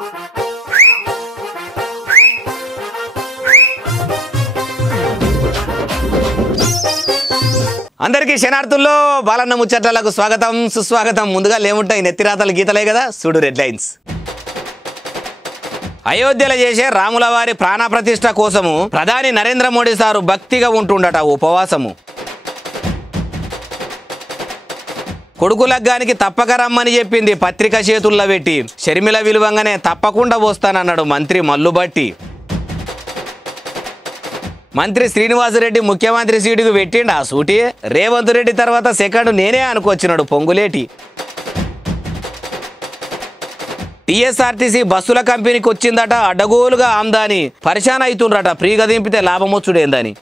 అందరికీ శనార్థుల్లో బాలన్న ముచ్చట్లకు స్వాగతం సుస్వాగతం. ముందుగా లేముంటాయి నెత్తిరాతలు గీతలే కదా, చూడు రెడ్ లైన్స్. అయోధ్యలో చేసే రాముల వారి ప్రాణప్రతిష్ఠ కోసము ప్రధాని నరేంద్ర మోడీ సారు భక్తిగా ఉంటుండట ఉపవాసము. కొడుకు లగ్గానికి తప్పక రమ్మని చెప్పింది పత్రిక చేతుల్లో పెట్టి, షర్మిల విలువంగానే తప్పకుండా వస్తానన్నాడు మంత్రి మల్లుబట్టి. మంత్రి శ్రీనివాసరెడ్డి ముఖ్యమంత్రి సీటుకు పెట్టిండు ఆ సూటి. రేవంత్ రెడ్డి తర్వాత సెకండ్ నేనే అనుకొచ్చినాడు పొంగులేటి. టీఎస్ఆర్టీసీ బస్సుల కంపెనీకి వచ్చిందట అడ్డగోలుగా ఆమ్దాని, పరిశాన అవుతుండ్రట ఫ్రీగా దింపితే లాభమొచ్చుడేందని.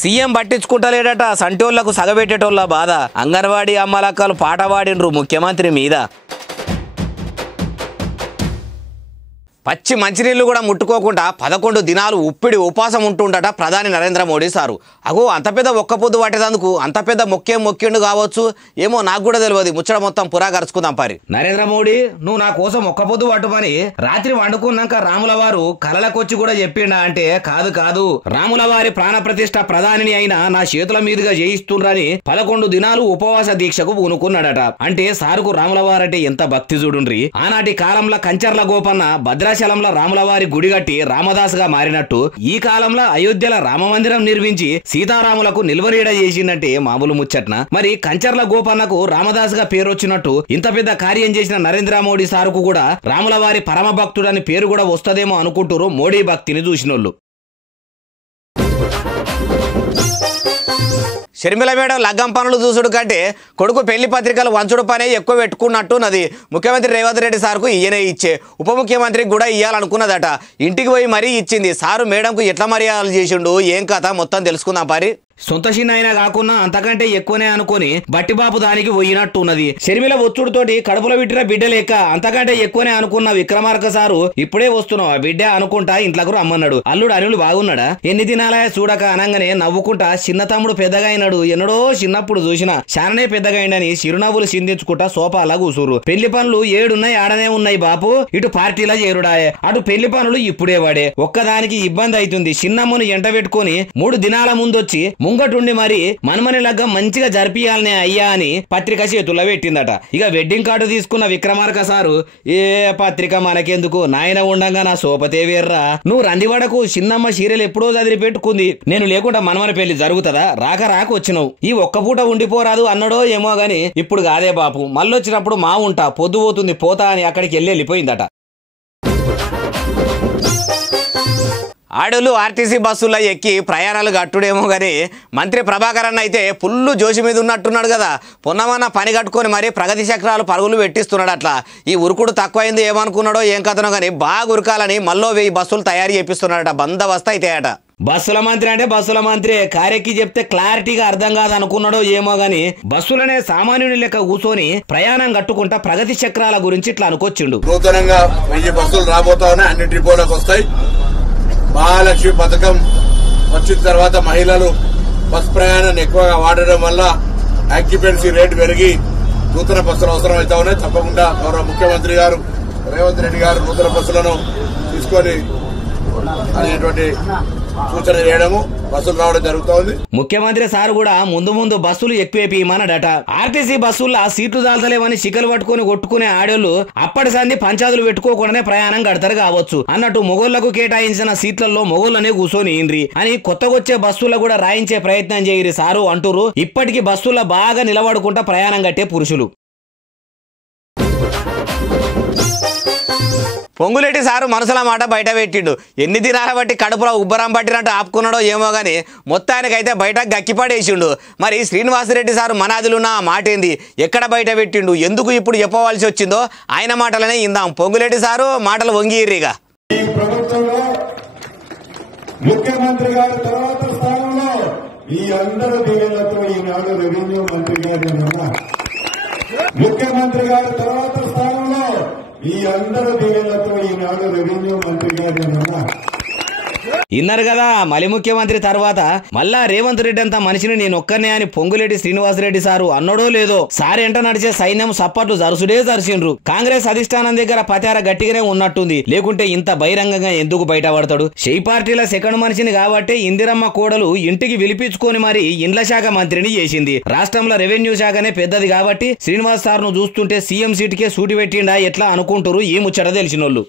సీఎం పట్టించుకుంటలేడట సంటోళ్లకు సగబెట్టేటోళ్ళ బాధ. అంగన్వాడీ అమ్మలక్కలు పాట పాడిండ్రు ముఖ్యమంత్రి మీద. పచ్చి మంచినీళ్లు కూడా ముట్టుకోకుండా 11 దినాలు ఉప్పిడి ఉపాసం ఉంటుండట ప్రధాని నరేంద్ర మోడీ సారు. అగో అంత పెద్ద ఒక్క పొద్దు పట్టేదందుకు అంత పెద్ద మొక్కిండు కావచ్చు, ఏమో నాకు కూడా తెలియదు. ముచ్చట మొత్తం పురా గరుచుకుందాం పారి. నరేంద్ర మోడీ, నువ్వు నా కోసం ఒక్క పొద్దు పట్టుమని రాత్రి వండుకున్నాక రాముల వారు కలలకొచ్చి కూడా చెప్పిండా అంటే, కాదు రాముల వారి ప్రాణప్రతిష్ఠ ప్రధానిని అయినా నా చేతుల మీదుగా చేయిస్తుండ్రని 11 దినాలు ఉపవాస దీక్షకు పూనుకున్నాడట. అంటే సారుకు రాముల వారంటే ఎంత భక్తి చూడుండ్రి. ఆనాటి కాలంలో కంచర్ల గోపన్న భద్రాచలంలో రాములవారి గుడి కట్టి రామదాస్ గా మారినట్టు ఈ కాలంలో అయోధ్యలో రామమందిరం నిర్మించి సీతారాములకు నిల్వరీడ చేసిందంటే మామూలు ముచ్చట్న. మరి కంచర్ల గోపన్నకు రామదాస్ గా పేరు వచ్చినట్టు ఇంత పెద్ద కార్యం చేసిన నరేంద్ర మోడీ సారుకు కూడా రాములవారి పరమ భక్తుడని పేరు కూడా వస్తదేమో అనుకుంటారు మోడీ భక్తిని చూసినోళ్ళు. షర్మిల మేడం లగ్గం పనులు చూసుడు కంటే కొడుకు పెళ్లి పత్రికలు వంచుడు పనే ఎక్కువ పెట్టుకున్నట్టు నది. ముఖ్యమంత్రి రేవంత్ రెడ్డి సార్కు ఈయనే ఇచ్చే, ఉప ముఖ్యమంత్రికి కూడా ఇయ్యాలనుకున్నదట. ఇంటికి పోయి మరీ ఇచ్చింది. సారు మేడంకు ఎట్లా మర్యాదలు చేసిండు, ఏం కథ మొత్తం తెలుసుకుందాం పారి. సొంత చిన్న అయినా కాకున్నా అంతకంటే ఎక్కువనే అనుకుని బట్టిబాబు దానికి పోయినట్టున్నది. షర్మిల ఒత్తుడితోటి కడుపులో విట్టిన బిడ్డ లేక అంతకంటే ఎక్కువనే అనుకున్న విక్రమార్క సారు ఇప్పుడే వస్తున్నావు ఆ బిడ్డ అనుకుంటా ఇంట్లోకి రమ్మన్నాడు. అల్లుడు అనిలు బాగున్నాడా, ఎన్ని దినాలే చూడక అనగానే నవ్వుకుంటా చిన్న తమ్ముడు పెద్దగా అయినాడు, ఎన్నడో చిన్నప్పుడు చూసిన చాననే పెద్దగా అయిందని చిరునవ్వులు చిందించుకుంటా సోఫాలా కూసురు. పెళ్లి పనులు 7 ఉన్నాయి, ఆడనే ఉన్నాయి బాపు. ఇటు పార్టీలా చేరుడాయే, అటు పెళ్లి పనులు ఇప్పుడే వాడే. ఒక్కదానికి ఇబ్బంది అవుతుంది. చిన్నమ్మను ఎంట పెట్టుకుని 3 దినాల ముందొచ్చి ముంగటుండి మరి మనమని లగ్గం మంచిగా జరిపియాలనే అయ్యా అని పత్రిక చేతుల్లో పెట్టిందట. ఇక వెడ్డింగ్ కార్డు తీసుకున్న విక్రమార్క సారు, ఏ పత్రిక మనకెందుకు, నాయన ఉండంగా నా సోపతే వేర్రా, నువ్వు రందివాడకు చిన్నమ్మ సీరియల్ ఎప్పుడో చదివి పెట్టుకుంది, నేను లేకుండా మనమని పెళ్లి జరుగుతుందా, రాక వచ్చినావు, ఈ ఒక్క పూట ఉండిపోరాదు అన్నడో ఏమో గాని ఇప్పుడు కాదే బాపు, మళ్ళొచ్చినప్పుడు మా ఉంటా, పొద్దు పోతుంది పోతా అని అక్కడికి వెళ్ళిపోయిందట. ఆడోళ్ళు ఆర్టీసీ బస్సుల్లో ఎక్కి ప్రయాణాలు కట్టుడేమో కానీ మంత్రి ప్రభాకర్ అన్న అయితే ఫుల్లు జోషి మీద ఉన్నట్టున్నాడు కదా. పొన్నమన్న పని కట్టుకొని మరి ప్రగతి చక్రాలు పరుగులు పెట్టిస్తున్నాడు. అట్లా ఈ ఉరుకుడు తక్కువైంది ఏమనుకున్నాడో ఏం కథనో కానీ బాగా ఉరకాలని మళ్ళీ 1000 బస్సులు తయారు చేపిస్తున్నాడట. బందోబస్తు అయితే అట. బస్సుల మంత్రి అంటే బస్సుల మంత్రి, కారెక్కి చెప్తే క్లారిటీగా అర్థం కాదు అనుకున్నాడో ఏమో గాని బస్సులనే సామాన్యుని లెక్క కూర్చొని ప్రయాణం కట్టుకుంటా ప్రగతి చక్రాల గురించి ఇట్లా అనుకొచ్చిండు. నూతనంగా 1000 బస్సులు రాబోతానే అన్ని డిపోలకు వస్తాయి. మహాలక్ష్మి పథకం వచ్చిన తర్వాత మహిళలు బస్ ప్రయాణాన్ని ఎక్కువగా వాడడం వల్ల ఆక్యుపెన్సీ రేటు పెరిగి నూతన బస్సులు అవసరం అవుతా ఉన్నాయి. తప్పకుండా గౌరవ ముఖ్యమంత్రి గారు రేవంత్ రెడ్డి గారు నూతన బస్సులను తీసుకొని అనేటువంటి సూచన చేయడము, బస్సులు రావడం జరుగుతోంది. ముఖ్యమంత్రి సార్ కూడా ముందు బస్సులు ఎక్కువేమన్నాడట. ఆర్టీసీ బస్సుల్లో సీట్లు దాల్తలేమని చికలు పట్టుకుని కొట్టుకునే ఆడోళ్లు అప్పటి సంది పంచాదులు పెట్టుకోకుండానే ప్రయాణం కడతారు కావచ్చు అన్నట్టు మొగోళ్లకు కేటాయించిన సీట్లలో మొగోళ్లనే కూర్చొని ఇండ్రి అని కొత్తగొచ్చే బస్సుల్లో కూడా రాయించే ప్రయత్నం చేయరి సారు అంటూరు. ఇప్పటికీ బస్సుల్లో బాగా నిలబడుకుంటా ప్రయాణం కట్టే పురుషులు. పొంగులేటి సారు మనసుల మాట బయట పెట్టిండు. ఎన్ని దినాల బట్టి కడుపులో ఉబ్బరం పట్టినట్టు ఆపుకున్నాడో ఏమో గానీ మొత్తానికైతే బయట గక్కిపడేసిండు. మరి శ్రీనివాసరెడ్డి సారు మనాదిలున్న మాట ఏంది, ఎక్కడ బయట పెట్టిండు, ఎందుకు ఇప్పుడు చెప్పవలసి వచ్చిందో ఆయన మాటలనే ఇందాం. పొంగులేటి సారు మాటలు వంగిర్రిగా. ముఖ్యమంత్రి గారి తర్వాత స్థానంలో ఈ అందరూ దీవులతో ఈనాడు రెవెన్యూ మంత్రి గారు ముఖ్యమంత్రి గారి తర్వాత స్థానంలో ఈ అందరూ దీవులతో ఈనాడు రెవెన్యూ మంత్రి గారు ఇన్నారు కదా మలి ముఖ్యమంత్రి తర్వాత మళ్ళా రేవంత్ రెడ్డి అంతా మనిషిని నేను ఒక్కనే అని పొంగులేటి శ్రీనివాసరెడ్డి సారు అన్నడో లేదో సార్ ఎంట నడిచే సైన్యం సప్పట్లు జరుసుడే జరుసిండ్రు. కాంగ్రెస్ అధిష్టానం దగ్గర పతార గట్టిగానే ఉన్నట్టుంది, లేకుంటే ఇంత బహిరంగంగా ఎందుకు బయటపడతాడు? షెయి పార్టీల సెకండ్ మనిషిని కాబట్టి ఇందిరమ్మ కోడలు ఇంటికి విలిపించుకొని మరి ఇండ్ల శాఖ మంత్రిని చేసింది. రాష్ట్రంలో రెవెన్యూ శాఖనే పెద్దది కాబట్టి శ్రీనివాస్ సార్ ను చూస్తుంటే సీఎం సీటుకే సూటి పెట్టిండా ఎట్లా అనుకుంటారు ఈ ముచ్చట తెలిసినోళ్ళు.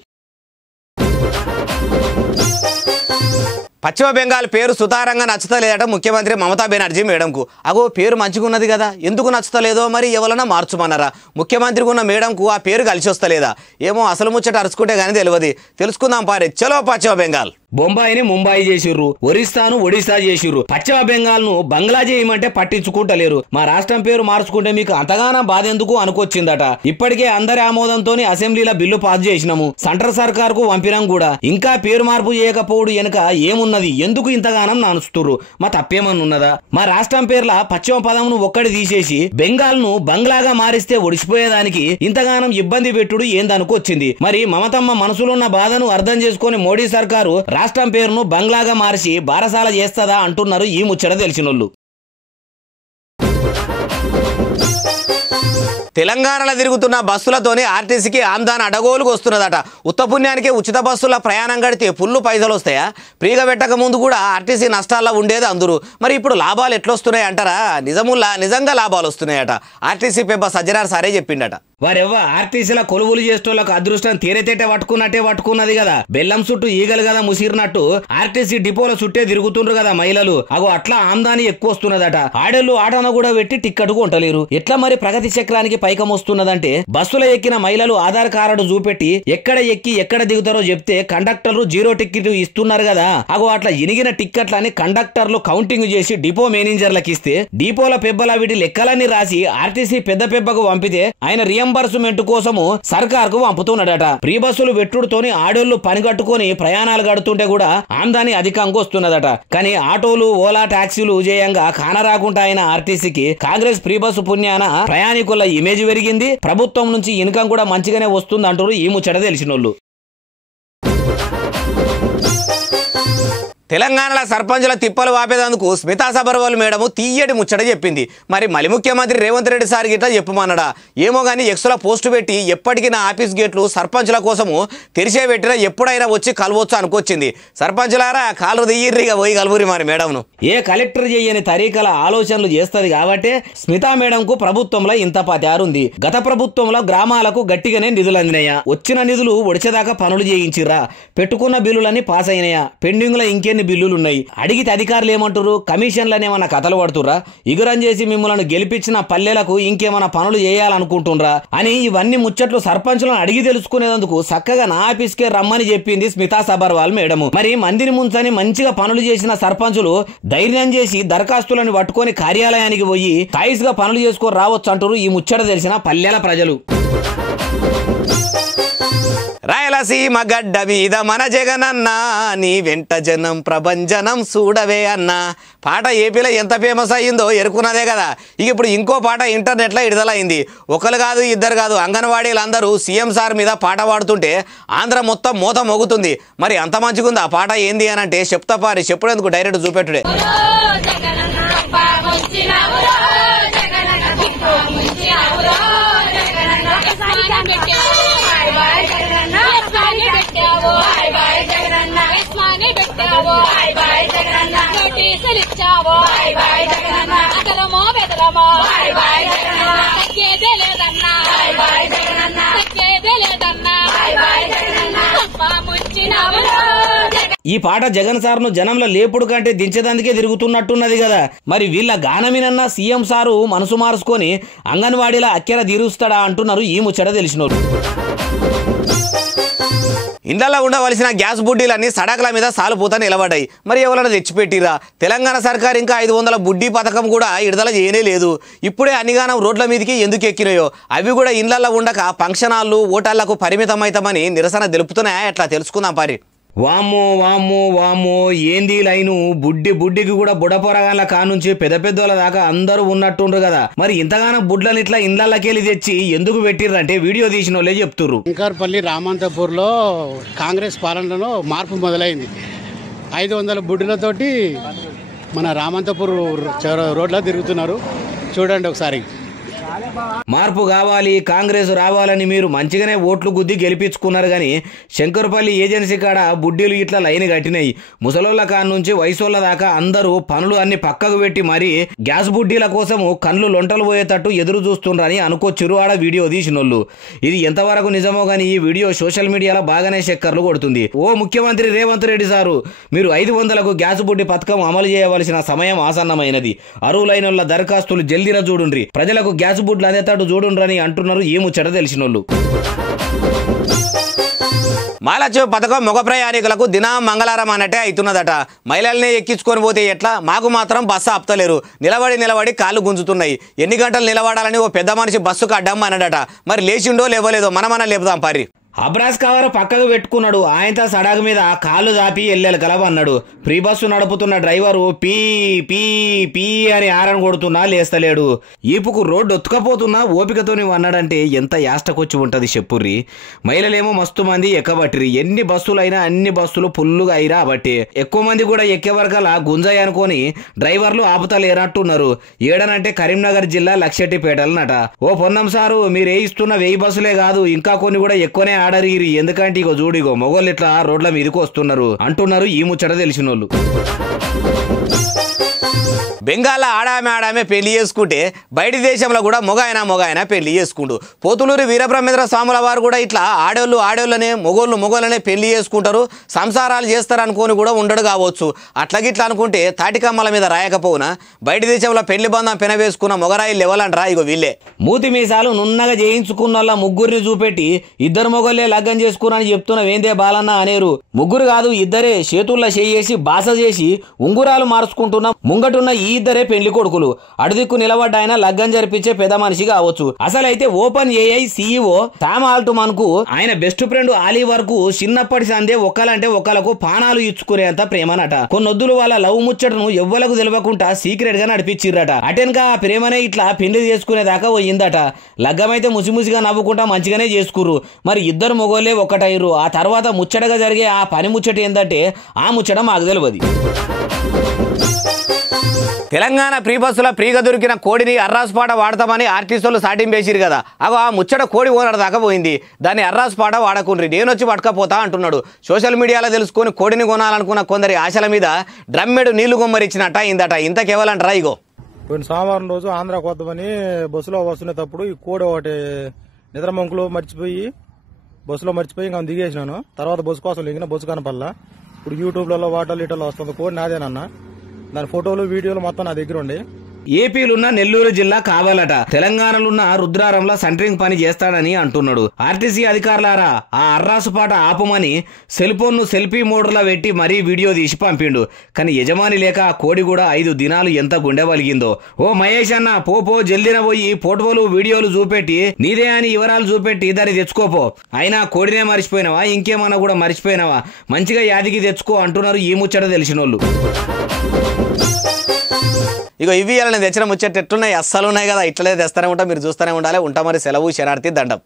పశ్చిమ బెంగాల్ పేరు సుతారంగా నచ్చతలేదట ముఖ్యమంత్రి మమతా బెనర్జీ మేడంకు. అగో పేరు మంచిగున్నది కదా, ఎందుకు నచ్చతలేదో మరి ఎవరన్నా మార్చుమన్నారా? ముఖ్యమంత్రికి ఉన్న మేడంకు ఆ పేరు కలిసి వస్తలేదా ఏమో, అసలు ముచ్చట అరుచుకుంటే గానీ తెలియదు. తెలుసుకుందాం పారే. చలో పశ్చిమ బెంగాల్. బొంబాయిని ముంబాయి చేసిర్రు, ఒరిస్సాను ఒడిశా చేసిర్రు, పశ్చిమ బెంగాల్ ను బంగ్లా చేయమంటే పట్టించుకుంటలేరు. మా రాష్ట్రం పేరు మార్చుకుంటే మీకు అంతగానో బాధ ఎందుకు అనుకొచ్చిందట. ఇప్పటికే అందరి ఆమోదంతో అసెంబ్లీలో బిల్లు పాస్ చేసినాము, సెంట్రల్ సర్కార్ కు పంపినాం కూడా. ఇంకా పేరు మార్పు చేయకపోవడం వెనుక ఏమున్నది, ఎందుకు ఇంతగానం నానుస్తుర్రు? మా తప్పేమన్నున్నదా? మా రాష్ట్రం పేర్ల పశ్చిమ పదమును ఒక్కడి తీసేసి బెంగాల్ ను బంగ్లాగా మారిస్తే ఒడిసిపోయేదానికి ఇంతగానం ఇబ్బంది పెట్టుడు ఏందనుకొచ్చింది? మరి మమతమ్మ మనసులున్న బాధను అర్థం చేసుకుని మోడీ సర్కారు రాష్ట్రం పేరును బంగ్లాగా మార్చి బారసాల చేస్తదా అంటున్నారు ఈ ముచ్చట తెలిసినోళ్ళు. తెలంగాణలో తిరుగుతున్న బస్సులతోని ఆర్టీసీకి ఆమ్దాన్ అడగోలుకు వస్తున్నదట. ఉత్తపుణ్యానికి ఉచిత బస్సుల ప్రయాణం గడితే ఫుల్లు పైసలు వస్తాయా? ఫ్రీగా పెట్టక ముందు కూడా ఆర్టీసీ నష్టాల్లో ఉండేది అందరూ. మరి ఇప్పుడు లాభాలు ఎట్లొస్తున్నాయి అంటారా? నిజంగా లాభాలు వస్తున్నాయట. ఆర్టీసీ పెబ్బ సజ్జనార్ సారే చెప్పిండట. వారెవ్వ ఆర్టీసీల కొలువులు చేసేటోళ్ళకు అదృష్టం తీరేతేటే పట్టుకున్నట్టే పట్టుకున్నది కదా. బెల్లం చుట్టూ ఈగలు కదా ముసిరినట్టు ఆర్టీసీ డిపోల చుట్టే తిరుగుతుండ్రు కదా మహిళలు. అగో అట్లా ఆమ్దాని ఎక్కువ వస్తున్నదట. ఆడేళ్లు ఆటన కూడా పెట్టి టిక్కెట్ కొంటలేరు. ఎట్లా మరి ప్రగతి చక్రానికి పైకం వస్తున్నదంటే బస్సులో ఎక్కిన మహిళలు ఆధార్ కార్డు చూపెట్టి ఎక్కడ ఎక్కి ఎక్కడ దిగుతారో చెప్తే కండక్టర్లు 0 టికెట్ ఇస్తున్నారు కదా. అగో అట్లా ఇనిగిన టిక్కెట్లని కండక్టర్లు కౌంటింగ్ చేసి డిపో మేనేజర్లకు ఇస్తే డిపోల పెబ్బల వీటి లెక్కలన్నీ రాసి ఆర్టీసీ పెద్ద పెబ్బకు పంపితే ఆయన రియంబర్స్మెంట్ కోసము సర్కార్ కు పంపుతున్నాడట. ఫ్రీ బస్సులు వెట్టుడుతోని ఆడోళ్లు పనిగట్టుకొని ప్రయాణాలు గడుతుంటే కూడా ఆమ్దాని అధికంగా వస్తున్నదట. కానీ ఆటోలు ఓలా టాక్సీలు జయంగా కానరాకుండా అయిన ఆర్టీసీకి కాంగ్రెస్ ఫ్రీ బస్సు పుణ్యాన ప్రయాణికుల ఇమేజ్ పెరిగింది. ప్రభుత్వం నుంచి ఇన్కమ్ కూడా మంచిగానే వస్తుంది అంటారు ఈ ముచ్చట తెలిసినోళ్ళు. తెలంగాణలో సర్పంచుల తిప్పలు వాపేందుకు స్మితా సబర్వాల్ మేడము తీయటి ముచ్చట చెప్పింది. మరి మలి ముఖ్యమంత్రి రేవంత్ రెడ్డి సార్ గిట్లా చెప్పమన్నాడా ఏమో కానీ ఎక్స్లో పోస్టు పెట్టి ఎప్పటికీ నా ఆఫీస్ గేట్లు సర్పంచుల కోసము తెరిచే పెట్టినా ఎప్పుడైనా వచ్చి కలవచ్చు అనుకొచ్చింది. సర్పంచులారా కాలు దియ్యిర్రిగా పోయి కలువురి మరి మేడంను. ఏ కలెక్టర్ చేయని తరీకల ఆలోచనలు చేస్తుంది కాబట్టి స్మితా మేడంకు ప్రభుత్వంలో ఇంత పతారుంది. గత ప్రభుత్వంలో గ్రామాలకు గట్టిగానే నిధులు అందినాయా? వచ్చిన నిధులు ఒడిచేదాకా పనులు చేయించిర్రా? పెట్టుకున్న బిల్లులన్నీ పాస్ అయినాయా? పెండింగ్ లో ఇంకెన్ని బిల్లులు ఉన్నాయి? అడిగితే అధికారులు ఏమంటారు? కమిషన్లనేమన్నా కథలు పడుతుర్రా? ఇగురం చేసి మిమ్మల్ని గెలిపించిన పల్లెలకు ఇంకేమైనా పనులు చేయాలనుకుంటుండ్రా అని ఇవన్నీ ముచ్చట్లు సర్పంచులను అడిగి తెలుసుకునేందుకు చక్కగా నా ఆఫీస్కే రమ్మని చెప్పింది స్మితా సబర్వాల్ మేడము. మరి మందిని ముంచని మంచిగా పనులు చేసిన సర్పంచులు ధైర్యం చేసి దరఖాస్తులను పట్టుకొని కార్యాలయానికి పోయి తాయిస్ గా పనులు చేసుకొని రావచ్చు అంటారు ఈ ముచ్చట తెలిసిన పల్లెల ప్రజలు. రాయలసీమ గడ్డ మీద మన జగనన్న నీ వెంట జనం ప్రభంజనం చూడవే అన్న పాట ఏపీలో ఎంత ఫేమస్ అయ్యిందో ఎరుకున్నదే కదా. ఇక ఇప్పుడు ఇంకో పాట ఇంటర్నెట్లో విడుదలైంది. ఒకరు కాదు ఇద్దరు కాదు అంగన్వాడీలందరూ సీఎం సార్ మీద పాట పాడుతుంటే ఆంధ్ర మొత్తం మోత మోగుతుంది. మరి అంత మంచిగుంది ఆ పాట ఏంది అని అంటే చెప్తా పారి చెప్పేందుకు డైరెక్ట్ చూపెట్టుడే. ఈ పాట జగన్ సార్ను జనంలో లేపుడు కంటే దించేదందుకే తిరుగుతున్నట్టున్నది కదా. మరి వీళ్ళ గానమినన్నా సీఎం సారు మనసు మార్చుకొని అంగన్వాడీల అక్కెర తీరుస్తాడా అంటున్నారు ఈ ముచ్చట తెలిసినోళ్ళు. ఇండ్లలో ఉండవలసిన గ్యాస్ బుడ్డీలన్నీ సడకుల మీద సాలుపోతా నిలబడ్డాయి. మరి ఎవరైనా తెచ్చిపెట్టిరా? తెలంగాణ సర్కార్ ఇంకా 500 బుడ్డీ పథకం కూడా విడుదల చేయనే లేదు. ఇప్పుడే అన్నిగానం రోడ్ల మీదకి ఎందుకు ఎక్కినాయో అవి కూడా ఇండ్లలో ఉండక ఫంక్షన్ హాళ్ళు ఓటర్లకు పరిమితమవుతామని నిరసన తెలుపుతున్నాయా? ఎట్లా తెలుసుకుందాం పారి. వామ్మో వామ్మో వామ్మో ఏంది లైను? బుడ్డికి కూడా బుడపొరగాల కానుంచి పెద్ద పెద్దోళ్ళ దాకా అందరూ ఉన్నట్టుండ్రు కదా. మరి ఇంతగానో బుడ్లని ఇట్లా ఇండ్లకెళ్ళి తెచ్చి ఎందుకు పెట్టిర్రంటే వీడియో తీసిన వాళ్ళే చెప్తుర్రు. శంకర్పల్లి రామంతపూర్ లో కాంగ్రెస్ పాలనలో మార్పు మొదలైంది. 500 బుడ్డులతోటి మన రామంతపూర్ రోడ్లో తిరుగుతున్నారు. చూడండి ఒకసారి. మార్పు కావాలి, కాంగ్రెస్ రావాలని మీరు మంచిగానే ఓట్లు గుద్ది గెలిపించుకున్నారు కానీ శంకర్పల్లి ఏజెన్సీ కాడ బుడ్డీలు ఇట్లా లైన్ కట్టినాయి. ముసలోళ్ళ కాడ నుంచి వయసోళ్ళ దాకా అందరూ పనులు అన్ని పక్కకు పెట్టి మరీ గ్యాస్ బుడ్డీల కోసం కళ్ళు లొంటలు పోయేటట్టు ఎదురు చూస్తుండ్రని అనుకోచ్చిరు ఆడ వీడియో తీసినోళ్ళు. ఇది ఎంతవరకు నిజమో గానీ ఈ వీడియో సోషల్ మీడియాలో బాగానే చక్కర్లు కొడుతుంది. ఓ ముఖ్యమంత్రి రేవంత్ రెడ్డి సారు, మీరు 500కు గ్యాస్ బుడ్డి పథకం అమలు చేయవలసిన సమయం ఆసన్నమైనది. అరువులైన దరఖాస్తులు జల్దిన చూడుండ్రి, ప్రజలకు గ్యాస్ బుడ్లు అందేతాడు చూడుండ్రని అంటున్నారు ఈ ముచ్చట తెలిసినోళ్ళు. మహాలక్ష్మి పథకం మగ ప్రయాణికులకు దినం మంగళవారం అన్నట్టే అవుతున్నదట. మహిళల్ని ఎక్కించుకొని పోతే ఎట్లా? మాకు మాత్రం బస్సు ఆపుతలేరు, నిలబడి కాళ్ళు గుంజుతున్నాయి. ఎన్ని గంటలు నిలబడాలని ఓ పెద్ద మనిషి బస్సుకు అడ్డం అన్నాడట. మరి లేచిండో లేవలేదో మనమన్నా లేపుదాం పారి. అబ్రాస్ కవర్ పక్కకు పెట్టుకున్నాడు. ఆయనతో సడాగు మీద కాళ్ళు దాపి ఎల్లెలు కలవన్నాడు. ఫ్రీ బస్సు నడుపుతున్న డ్రైవరు పీ పీ పీ అని ఆరన్ కొడుతున్నా లేస్తలేడు. ఈపుకు రోడ్డు ఒత్తుకపోతున్నా ఓపికతోని అన్నాడంటే ఎంత యాష్టకొచ్చి ఉంటది చెప్పుర్రి. మహిళలేమో మస్తు మంది ఎక్కబట్టిరి. ఎన్ని బస్సులైనా అన్ని బస్సులు ఫుల్లుగా అయిరా బట్టి ఎక్కువ మంది కూడా ఎక్కే వరకలా గుంజాయి అనుకొని డ్రైవర్లు ఆపుతలేనట్టున్నారు. ఏడనంటే కరీంనగర్ జిల్లా లక్షెట్టిపేటలనట. ఓ పొన్నం సారు, మీరు ఇస్తున్న 1000 బస్సులే కాదు ఇంకా కొన్ని కూడా ఎక్కువనే ఆడరిగిరి. ఎందుకంటే ఇగో చూడిగో మొగోళ్ళు ఇట్లా రోడ్ల మీదకి వస్తున్నారు అంటున్నారు ఈ ముచ్చట తెలిసినోళ్ళు. బెంగాల్లో ఆడామే పెళ్లి చేసుకుంటే బయట దేశంలో కూడా మొగాయన పెళ్లి చేసుకుంటూ పోతులూరి వీరబ్రహ్మేంద్ర స్వాముల వారు కూడా ఇట్లా ఆడోళ్ళనే మొగోళ్ళనే పెళ్లి చేసుకుంటారు, సంసారాలు చేస్తారు అనుకోని కూడా ఉండడు కావచ్చు. అట్లాగిట్లా అనుకుంటే తాటికమ్మల మీద రాయకపోవునా బయట దేశంలో పెళ్లి బంధం పెనవేసుకున్న మొగరాయిలు ఎవలంటరా ఇగో వీళ్ళే. మూతి మీసాలు నున్నగా చేయించుకున్న వాళ్ళ ముగ్గురిని చూపెట్టి ఇద్దరు మొగోళ్ళే లగ్గం చేసుకున్నారని చెప్తున్న వేందే బాలన్న అనేరు. ముగ్గురు కాదు ఇద్దరే చేతుల్లో చేసి బాస చేసి ఉంగురాలు మార్చుకుంటున్న ముంగటున్న ఈ ఇద్దరే పెళ్లి కొడుకులు. అడుదిక్కు నిలబడ్డ ఆయన లగ్గం జరిపించే పెద్ద మనిషి కావచ్చు. అసలైతే open AI CEO Sam Altman కు ఆయన బెస్ట్ ఫ్రెండ్ ఆలీ వరకు చిన్నప్పటి సందే ఒకలంటే ఒకలకు పానాలు ఇచ్చుకునేంత ప్రేమనట. కొన్నొద్దులు వాళ్ళ లవ్ ముచ్చటను ఎవ్వలకు తెలియకుండా సీక్రెట్ గా నడిపించిర్రట. అటెన్గా ఆ ప్రేమనే ఇట్లా పెళ్లి చేసుకునేదాకా పోయిందట. లగ్గమైతే ముసిముసిగా నవ్వుకుంటా మంచిగానే చేసుకుర్రు. మరి ఇద్దరు మొగోళ్ళే ఒక్కటయ్యారు. ఆ తర్వాత ముచ్చటగా జరిగే ఆ పని ముచ్చట ఏందంటే ఆ ముచ్చట మాకు తెలియదు. తెలంగాణ ఫ్రీ బస్సుల ఫ్రీగా దొరికిన కోడిని అర్రాసు పాట వాడతామని ఆర్టిస్టులు సాటింపేసిరు కదా. అగో ఆ ముచ్చట కోడి ఓనర్ దాకా పోయింది. దాన్ని అర్రాసు పాట వాడకుండ్రి, నేను వచ్చి పట్టుకపోతా అంటున్నాడు. సోషల్ మీడియాలో తెలుసుకొని కోడిని కొనాలనుకున్న కొందరి ఆశల మీద డ్రమ్మెడు నీళ్లు గుమ్మరిచ్చినట్ట అయిందట. ఇంతకేవాలంటారా ఇగో. పోయిన సోమవారం రోజు ఆంధ్రాకు వద్దామని బస్సులో వస్తున్నప్పుడు ఈ కోడి ఒకటి నిద్రమంకులో మర్చిపోయి ఇంకా దిగేసినాను. తర్వాత బస్సు కోసం లింగిన బస్సు కనపల్లా. ఇప్పుడు యూట్యూబ్లలో వాటర్లు ఇటర్లో వస్తుంది. కోడి నాదేనన్నా, దాని ఫోటోలు వీడియోలు మొత్తం నా దగ్గర ఉండి. ఏపీలున్న నెల్లూరు జిల్లా కావాలట. తెలంగాణలున్న రుద్రారంలో సెంటరింగ్ పని చేస్తాడని అంటున్నాడు. ఆర్టీసీ అధికారులారా ఆ అర్రాసు పాట ఆపమని సెల్ ఫోన్ ను సెల్ఫీ మోడ్లో పెట్టి మరీ వీడియో తీసి పంపిండు. కానీ యజమాని లేక ఆ కోడి కూడా 5 దినాలు ఎంత గుండె వలిగిందో. ఓ మహేష్ అన్న పో జల్దిన పోయి ఫోటోలు వీడియోలు చూపెట్టి నీదే అని వివరాలు చూపెట్టి దాన్ని తెచ్చుకోపో. అయినా కోడినే మర్చిపోయినావా ఇంకేమన్నా కూడా మర్చిపోయినావా? మంచిగా యాదికి తెచ్చుకో అంటున్నారు ఈ ముచ్చట తెలిసినోళ్ళు. ఇగో ఇవి తెచ్చిన ముచ్చట ఎట్లున్నాయి అస్సలు ఉన్నాయి కదా. ఇట్లనే తెస్తూనే ఉంటాం, మీరు చూస్తూనే ఉండాలి. ఉంటా మరి సెలవు, శరార్థి, దండం.